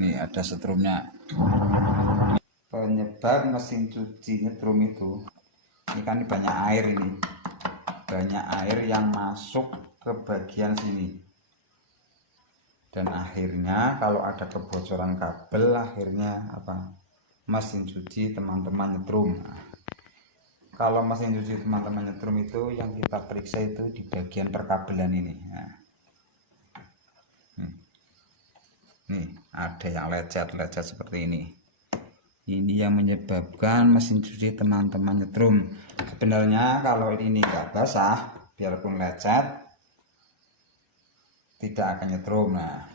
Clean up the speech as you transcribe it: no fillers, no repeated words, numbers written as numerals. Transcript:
Nih ada setrumnya. Penyebab mesin cuci nyetrum itu, ini kan banyak air ini. Banyak air yang masuk ke bagian sini. Dan akhirnya kalau ada kebocoran kabel, akhirnya apa? Mesin cuci teman-teman nyetrum. Nah, kalau mesin cuci teman-teman nyetrum itu yang kita periksa itu di bagian perkabelan ini. Nah, nih ada yang lecet-lecet seperti ini. Ini yang menyebabkan mesin cuci teman-teman nyetrum. Sebenarnya kalau ini nggak basah, biarpun lecet tidak akan nyetrum. Nah,